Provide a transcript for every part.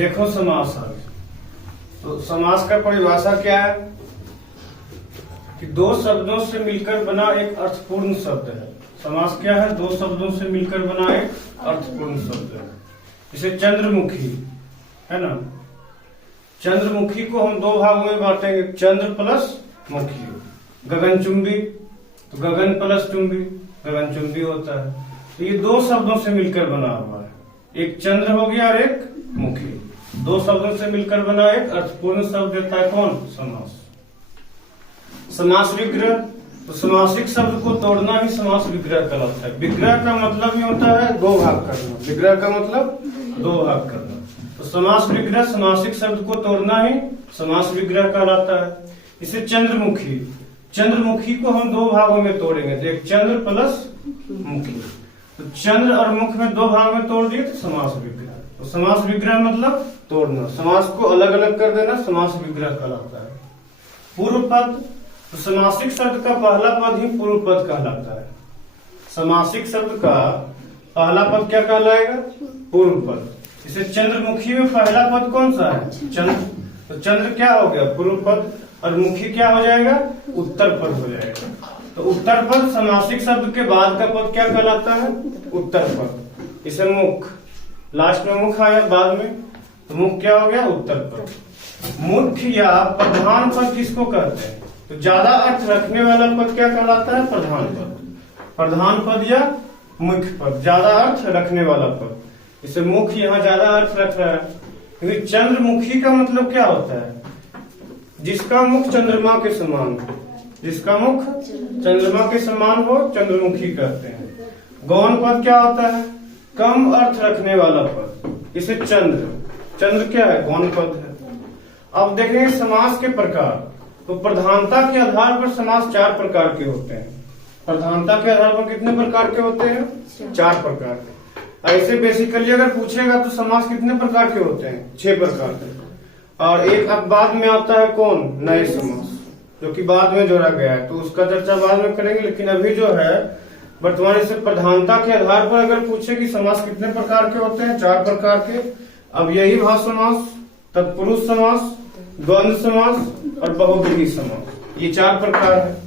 देखो समास आ गया। तो समास का परिभाषा क्या है कि दो शब्दों से मिलकर बना एक अर्थपूर्ण शब्द है। समास क्या है? दो शब्दों से मिलकर बना एक अर्थपूर्ण शब्द है। जैसे चंद्रमुखी है ना, चंद्रमुखी को हम दो भागों में बांटेंगे, चंद्र प्लस मुखी। गगनचुंबी तो गगन प्लस चुंबी, गगनचुंबी होता है। तो ये दो शब्दों से मिलकर बना हुआ है, एक चंद्र हो गया और एक मुखी। दो शब्दों से मिलकर बना एक अर्थपूर्ण शब्द देता है कौन? समास। समास विग्रह तो समासिक शब्द को तोड़ना ही समास विग्रह कहलाता है। विग्रह का मतलब ही होता है दो भाग करना, विग्रह का मतलब दो भाग करना। तो समास विग्रह समासिक शब्द को तोड़ना ही समास विग्रह कहलाता है। इसे चंद्रमुखी, चंद्रमुखी को हम दो भागों में तोड़ेंगे, तो एक चंद्र प्लस मुखी। तो चंद्र और मुख में दो भाग में तोड़ दिए तो समास विग्रह। तो समास विग्रह मतलब तोड़ना, समास को अलग अलग कर देना समास विग्रह कहलाता है। पूर्व पद तो समासिक शब्द का पहला पद ही पूर्व पद कहलाता है। समासिक शब्द का पहला पद क्या कहलाएगा? पूर्व पद। इसे चंद्रमुखी में पहला पद कौन सा है? चंद्र। तो चंद्र क्या हो गया? पूर्व पद, और मुखी क्या हो जाएगा? उत्तर पद हो जाएगा। तो उत्तर पद समासिक शब्द के बाद का पद क्या कहलाता है? उत्तर पद। इसे मुख, लास्ट में मुख आया बाद में, तो मुख क्या हो गया? उत्तर पद। मुख्य या प्रधान पद किसको कहते हैं? तो ज्यादा अर्थ रखने वाला पद क्या कहलाता है? प्रधान पद। प्रधान पद या मुख्य पद, ज्यादा अर्थ रखने वाला पद। इसे मुख्य यहाँ ज्यादा अर्थ रख रहा है, क्योंकि चंद्रमुखी का मतलब क्या होता है? जिसका मुख चंद्रमा के समान हो, जिसका मुख चंद्रमा के समान हो चंद्रमुखी कहते हैं। गौण पद क्या होता है? कम अर्थ रखने वाला पद। इसे चंद्र, चंद्र क्या है? गौण पद है। अब देखेंगे समास के प्रकार। तो प्रधानता के आधार पर समास चार प्रकार के होते हैं। प्रधानता के आधार पर कितने प्रकार के होते हैं? चार प्रकार के। ऐसे बेसिकली अगर पूछेगा तो समास कितने प्रकार के होते हैं? 6 प्रकार के। और एक अब बाद में आता है कौन? नए समास, जो कि बाद में जोड़ा गया है, तो उसका चर्चा बाद में करेंगे। लेकिन अभी जो है वर्तमान से प्रधानता के आधार पर अगर पूछे कि समास कितने प्रकार के होते हैं? 4 प्रकार के। अब यही भाव समास, तत्पुरुष समास, द्वंद्व समास और बहुव्रीहि समास, ये 4 प्रकार है।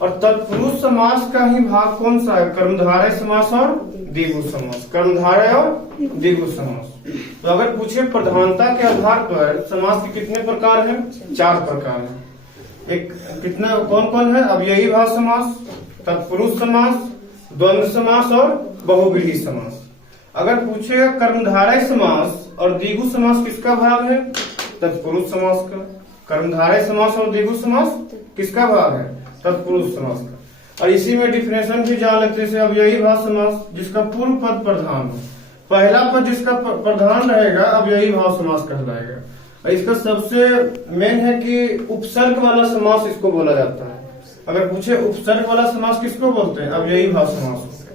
और तत्पुरुष समास का ही भाग कौन सा है? कर्मधारय समास और द्विगु समास। कर्मधारय और द्विगु समास। तो अगर पूछे प्रधानता के आधार पर समास के कितने प्रकार हैं? 4 प्रकार हैं। एक कितना कौन कौन है? अब यही भाव समास, तत्पुरुष समास, द्वंद्व समास और बहुव्रीहि समास। अगर पूछेगा कर्मधारय समास और द्विगु समास किसका भाग है? तत्पुरुष समास का। कर्मधारय समास और द्विगु समास किसका भाग है? तत्पुरुष समास का। और इसी में डिफिनेशन भी जान लेते हैं। अब यही भाव समास जिसका पूर्व पद प्रधान हो, पहला पद जिसका प्रधान रहेगा अब यही भाव समास कहलाएगा। और इसका सबसे मेन है कि उपसर्ग वाला समास इसको बोला जाता है। अगर पूछे उपसर्ग वाला समास किसको बोलते हैं? अब यही भाव समास।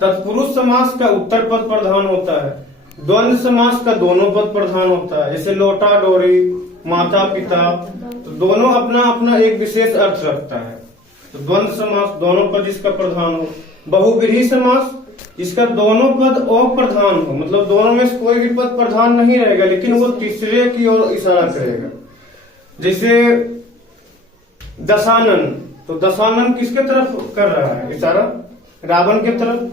तत्पुरुष समास का उत्तर पद प्रधान होता है। द्वंद्व समास का दोनों पद प्रधान होता है। जैसे लोटा डोरी, माता पिता, तो दोनों अपना अपना एक विशेष अर्थ रखता है। तो द्वंद्व समास दोनों पद जिसका प्रधान हो। बहुव्रीहि समास जिसका दोनों पद अप्रधान हो, मतलब दोनों में से कोई भी पद प्रधान नहीं रहेगा लेकिन वो तीसरे की ओर इशारा करेगा। जैसे दशानन, तो दशानन किसके तरफ कर रहा है इशारा? रावण के तरफ।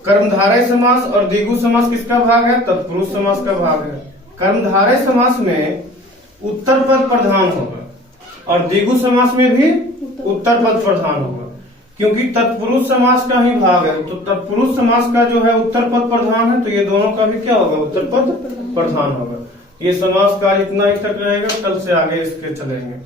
कर्मधारय समास और द्विगु समास किसका भाग है? तत्पुरुष समास का भाग है। कर्मधारय समास में उत्तर पद प्रधान होगा और द्विगु समास में भी उत्तर पद प्रधान होगा, क्योंकि तत्पुरुष समास का ही भाग है। तो तत्पुरुष समास का जो है उत्तर पद प्रधान है, तो ये दोनों का भी क्या होगा? उत्तर पद प्रधान होगा। ये समास का इतना ही तक रहेगा, कल से आगे इसके चलेंगे।